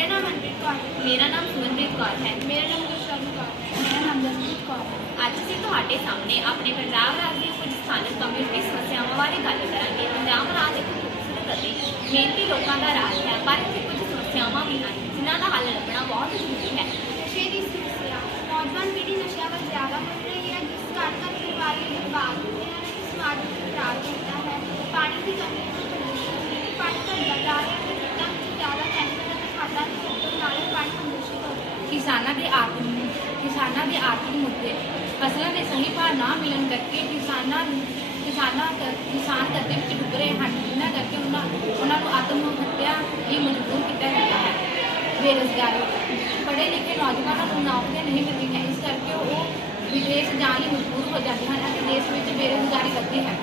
ਮੇਰਾ ਨਾਮ ਮਨਪ੍ਰੀਤ ਕੌਰ ਹੈ। ਮੇਰਾ ਨਾਮ ਸੁਮਨਪ੍ਰੀਤ ਕੌਰ ਹੈ। ਮੇਰਾ ਨਾਮ ਗੁਰਸ਼ਰਨ ਕੌਰ ਹੈ। ਮੇਰਾ ਨਾਮ ਜਸਪ੍ਰੀਤ ਕੌਰ ਹੈ। ਅੱਜ ਅਸੀਂ ਤੁਹਾਡੇ ਸਾਹਮਣੇ ਆਪਣੇ ਪੰਜਾਬ ਰਾਜ ਦੀਆਂ ਕੁਝ ਸਥਾਨਕ ਕਮਿਊਨਿਟੀ ਸਮੱਸਿਆਵਾਂ ਬਾਰੇ ਗੱਲ ਕਰਾਂਗੇ। ਪੰਜਾਬ ਰਾਜ ਇੱਕ ਖੂਬਸੂਰਤ ਅਤੇ ਮਿਹਨਤੀ ਲੋਕਾਂ ਦਾ ਰਾਜ ਹੈ, ਪਰ ਇੱਥੇ ਕੁਝ ਸਮੱਸਿਆਵਾਂ ਵੀ ਹਨ ਜਿਨ੍ਹਾਂ ਦਾ ਹੱਲ ਲੱਭਣਾ ਬਹੁਤ ਜ਼ਰੂਰੀ ਹੈ। ਨਸ਼ੇ ਦੀ ਸਮੱਸਿਆ। ਨੌਜਵਾਨ ਪੀੜ੍ਹੀ ਨਸ਼ਿਆਂ ਵੱਲ ਜ਼ਿਆਦਾ ਵੱਧ ਰਹੀ ਹੈ, ਜਿਸ ਕਾਰਨ ਘਰ ਪਰਿਵਾਰ ਵੀ ਬਰਬਾਦ ਹੁੰਦੇ ਹਨ ਅਤੇ ਸਮਾਜ ਨੂੰ ਖਰਾਬ ਹੁੰਦਾ ਹੈ। ਪਾਣੀ ਦੀ ਕਮੀ ਅਤੇ ਪ੍ਰਦੂਸ਼ਣ। ਪਾਣੀ ਘਟਦਾ ਜਾ ਰਿਹਾ ਹੈ, ਖੇਤਾਂ ਵਿੱਚ ਜ਼ਿਆਦਾ ਕੈਮੀਕਲ ਅਤੇ ਖਾਦਾਂ ਦੀ ਵਰਤੋਂ ਨਾਲ ਪਾਣੀ ਪ੍ਰਦੂਸ਼ਿਤ ਹੋ ਰਿਹਾ ਹੈ। ਕਿਸਾਨਾਂ ਦੇ ਆਰਥਿਕ ਮੁੱਦੇ। ਫਸਲਾਂ ਦੇ ਸਹੀ ਭਾਅ ਨਾ ਮਿਲਣ ਕਰਕੇ ਕਿਸਾਨ ਕਰਜ਼ੇ ਵਿੱਚ ਡੁੱਬ ਰਹੇ ਹਨ, ਜਿਨ੍ਹਾਂ ਕਰਕੇ ਉਹਨਾਂ ਨੂੰ ਆਤਮ ਹੱਤਿਆ ਲਈ ਮਜਬੂਰ ਕੀਤਾ ਜਾਂਦਾ ਹੈ। ਬੇਰੁਜ਼ਗਾਰੀ। ਪੜ੍ਹੇ ਲਿਖੇ ਨੌਜਵਾਨਾਂ ਨੂੰ ਨੌਕਰੀਆਂ ਨਹੀਂ ਮਿਲਦੀਆਂ, ਇਸ ਕਰਕੇ ਉਹ ਵਿਦੇਸ਼ ਜਾਣ ਲਈ ਮਜਬੂਰ ਹੋ ਜਾਂਦੇ ਹਨ ਅਤੇ ਦੇਸ਼ ਵਿੱਚ ਬੇਰੁਜ਼ਗਾਰੀ ਵੱਧਦੀ ਹੈ।